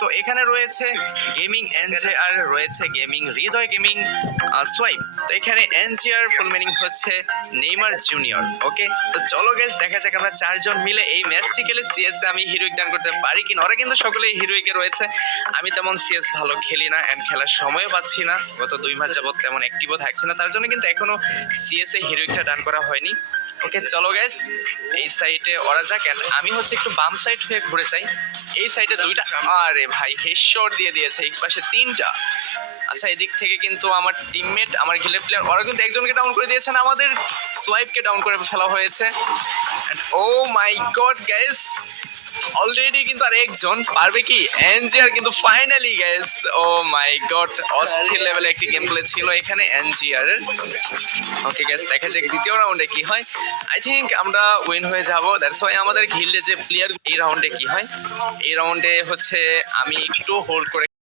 তো এখানে রয়েছে গেমিং এনজেআর, রয়েছে গেমিং হৃদয়, গেমিং সোয়াইপ। তো এখানে এনজেআর ফুল মিনিং হচ্ছে নেইমার জুনিয়র। ওকে, তো চলো গাইস দেখা যাক আমরা চারজন মিলে এই ম্যাচটি খেলে সিএস আমি হিরোইক ডান করতে পারি কিনা। ওরা কিন্তু সকলেই হিরোইকে রয়েছে, আমি তেমন সিএস ভালো খেলি না এন্ড খেলার সময়ও পাচ্ছি না, গত 2 মাস যাবত তেমন অ্যাক্টিভও থাকছি না, তার জন্য কিন্তু এখনো সিএস এ হিরোইকটা ডান করা হয়নি। ওকে চলো গাইস এই সাইডে ওরা যাক, এন্ড আমি হচ্ছে একটু বাম সাইড হয়ে ঘুরে যাই। এই সাইডে দুইটা, আরে ভাই হেডশট দিয়ে দিয়েছে, এই পাশে তিনটা। আচ্ছা এদিক থেকে কিন্তু আমার টিমমেট, আমার গিলের প্লেয়ার, ওরা কিন্তু একজনকে ডাউন করে দিয়েছেন, আমাদের সোয়াইপকে ডাউন করে ফেলা হয়েছে। And oh my god guys, already কিন্তু আর একজন পারবে কি এনজিআর, কিন্তু finally guys oh my god অস্থির লেভেলে একটি গেম প্লে ছিল এখানে এনজিআর এর। ওকে গাইস দেখা যাক দ্বিতীয় রাউন্ডে কি হয়। আই থিংক আমরা উইন হয়ে যাব, দ্যাটস ওয়াই আমাদের গিল্ডে যে প্লেয়ার, এই রাউন্ডে কি হয়, এই রাউন্ডে হচ্ছে আমি একটু হোল্ড করে